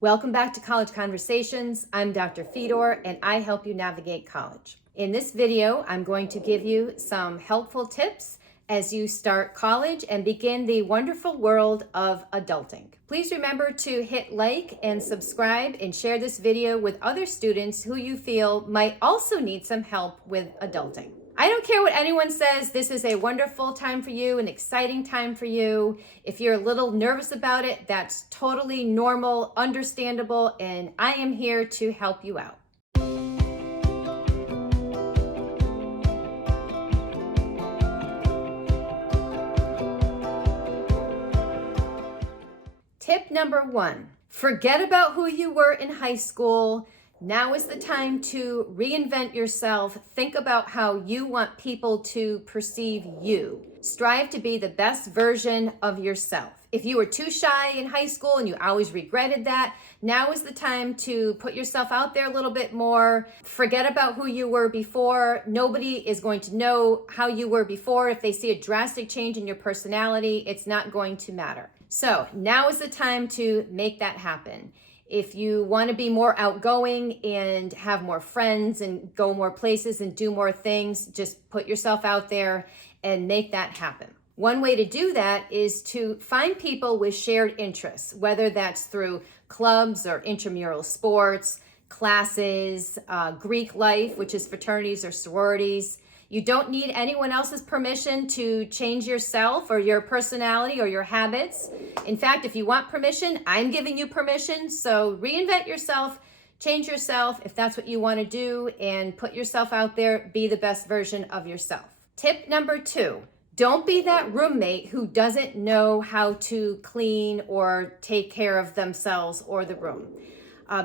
Welcome back to College Conversations. I'm Dr. Fedor, and I help you navigate college. In this video, I'm going to give you some helpful tips as you start college and begin the wonderful world of adulting. Please remember to hit like and subscribe and share this video with other students who you feel might also need some help with adulting. I don't care what anyone says, this is a wonderful time for you, an exciting time for you. If you're a little nervous about it, that's totally normal, understandable, and I am here to help you out. Tip number 1, forget about who you were in high school. Now is the time to reinvent yourself. Think about how you want people to perceive you. Strive to be the best version of yourself. If you were too shy in high school and you always regretted that, now is the time to put yourself out there a little bit more. Forget about who you were before. Nobody is going to know how you were before. If they see a drastic change in your personality, it's not going to matter. So now is the time to make that happen. If you want to be more outgoing and have more friends and go more places and do more things, just put yourself out there and make that happen. One way to do that is to find people with shared interests, whether that's through clubs or intramural sports, classes, Greek life, which is fraternities or sororities. You don't need anyone else's permission to change yourself or your personality or your habits. In fact, if you want permission, I'm giving you permission. So reinvent yourself, change yourself if that's what you want to do, and put yourself out there, be the best version of yourself. Tip number 2, don't be that roommate who doesn't know how to clean or take care of themselves or the room.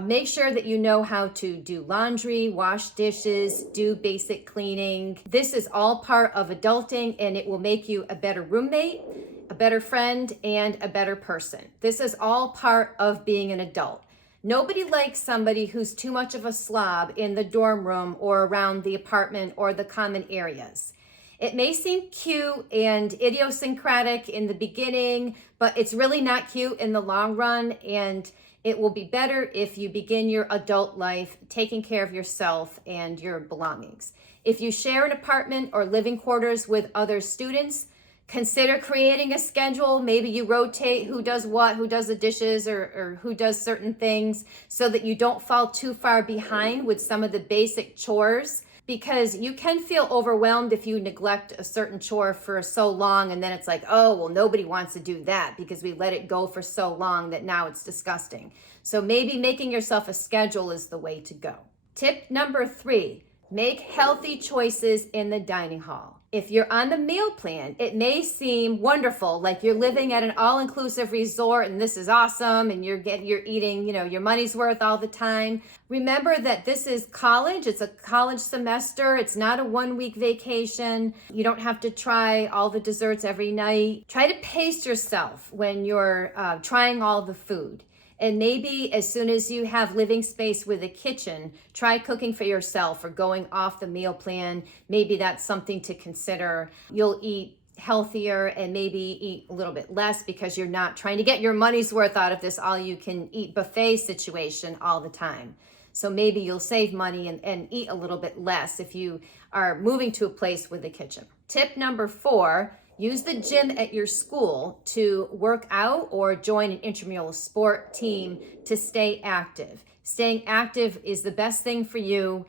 Make sure that you know how to do laundry, wash dishes, do basic cleaning. This is all part of adulting, and it will make you a better roommate, a better friend, and a better person. This is all part of being an adult. Nobody likes somebody who's too much of a slob in the dorm room or around the apartment or the common areas. It may seem cute and idiosyncratic in the beginning, but it's really not cute in the long run, and it will be better if you begin your adult life taking care of yourself and your belongings. If you share an apartment or living quarters with other students, consider creating a schedule. Maybe you rotate who does what, who does the dishes, or who does certain things, so that you don't fall too far behind with some of the basic chores. Because you can feel overwhelmed if you neglect a certain chore for so long, and then it's like, oh, well, nobody wants to do that because we let it go for so long that now it's disgusting. So maybe making yourself a schedule is the way to go. Tip number 3, make healthy choices in the dining hall. If you're on the meal plan, it may seem wonderful, like you're living at an all-inclusive resort and this is awesome and you're eating, your money's worth all the time. Remember that this is college. It's a college semester. It's not a 1-week vacation. You don't have to try all the desserts every night. Try to pace yourself when you're trying all the food. And maybe as soon as you have living space with a kitchen, try cooking for yourself or going off the meal plan. Maybe that's something to consider. You'll eat healthier and maybe eat a little bit less because you're not trying to get your money's worth out of this all-you-can-eat buffet situation all the time. So maybe you'll save money and eat a little bit less if you are moving to a place with a kitchen. Tip number 4, use the gym at your school to work out or join an intramural sport team to stay active. Staying active is the best thing for you.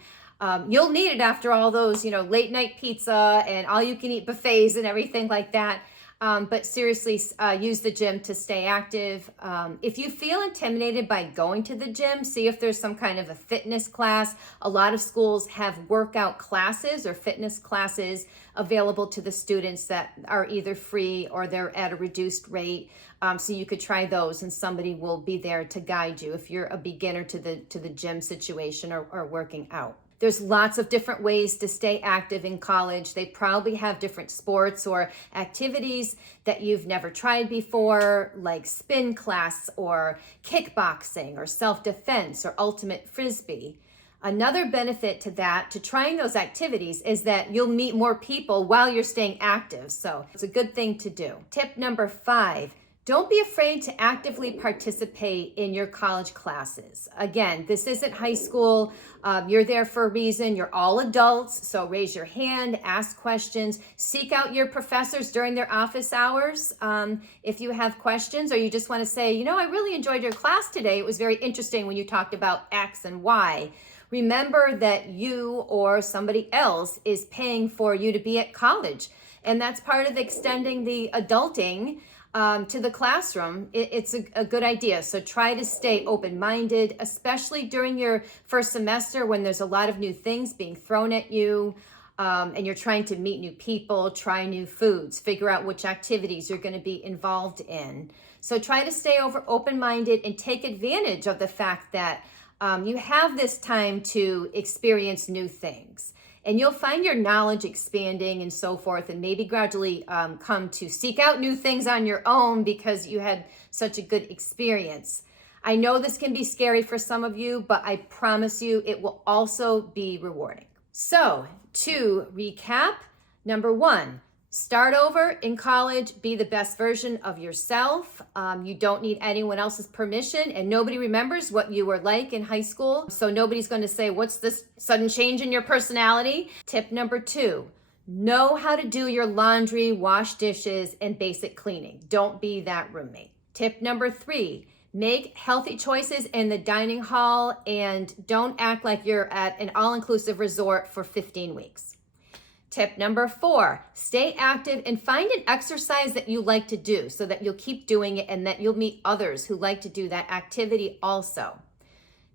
You'll need it after all those, late night pizza and all you can eat buffets and everything like that. But seriously, use the gym to stay active. If you feel intimidated by going to the gym, see if there's some kind of a fitness class. A lot of schools have workout classes or fitness classes available to the students that are either free or they're at a reduced rate. So you could try those and somebody will be there to guide you if you're a beginner to the gym situation or working out. There's lots of different ways to stay active in college. They probably have different sports or activities that you've never tried before, like spin class or kickboxing or self-defense or ultimate frisbee. Another benefit to trying those activities is that you'll meet more people while you're staying active. So it's a good thing to do. Tip number 5, Don't be afraid to actively participate in your college classes. Again, this isn't high school. You're there for a reason. You're all adults, so raise your hand, ask questions, seek out your professors during their office hours if you have questions, or you just want to say, you know, I really enjoyed your class today. It was very interesting when you talked about X and Y. Remember that you or somebody else is paying for you to be at college, and that's part of extending the adulting to the classroom. It's a good idea. So try to stay open-minded, especially during your first semester when there's a lot of new things being thrown at you, and you're trying to meet new people, try new foods, figure out which activities you're going to be involved in. So try to stay open-minded and take advantage of the fact that you have this time to experience new things. And you'll find your knowledge expanding and so forth, and maybe gradually come to seek out new things on your own because you had such a good experience. I know this can be scary for some of you, but I promise you it will also be rewarding. So to recap, number 1, start over in college, be the best version of yourself. You don't need anyone else's permission, and nobody remembers what you were like in high school. So nobody's going to say, what's this sudden change in your personality? Tip number 2, know how to do your laundry, wash dishes, and basic cleaning. Don't be that roommate. Tip number 3, make healthy choices in the dining hall and don't act like you're at an all-inclusive resort for 15 weeks. Tip number 4, stay active and find an exercise that you like to do so that you'll keep doing it and that you'll meet others who like to do that activity also.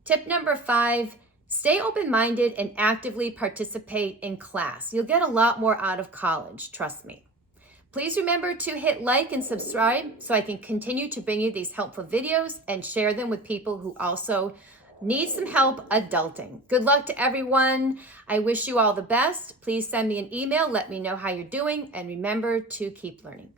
Tip number 5, stay open-minded and actively participate in class. You'll get a lot more out of college, trust me. Please remember to hit like and subscribe so I can continue to bring you these helpful videos and share them with people who also need some help adulting. Good luck to everyone. I wish you all the best. Please send me an email. Let me know how you're doing. And remember to keep learning.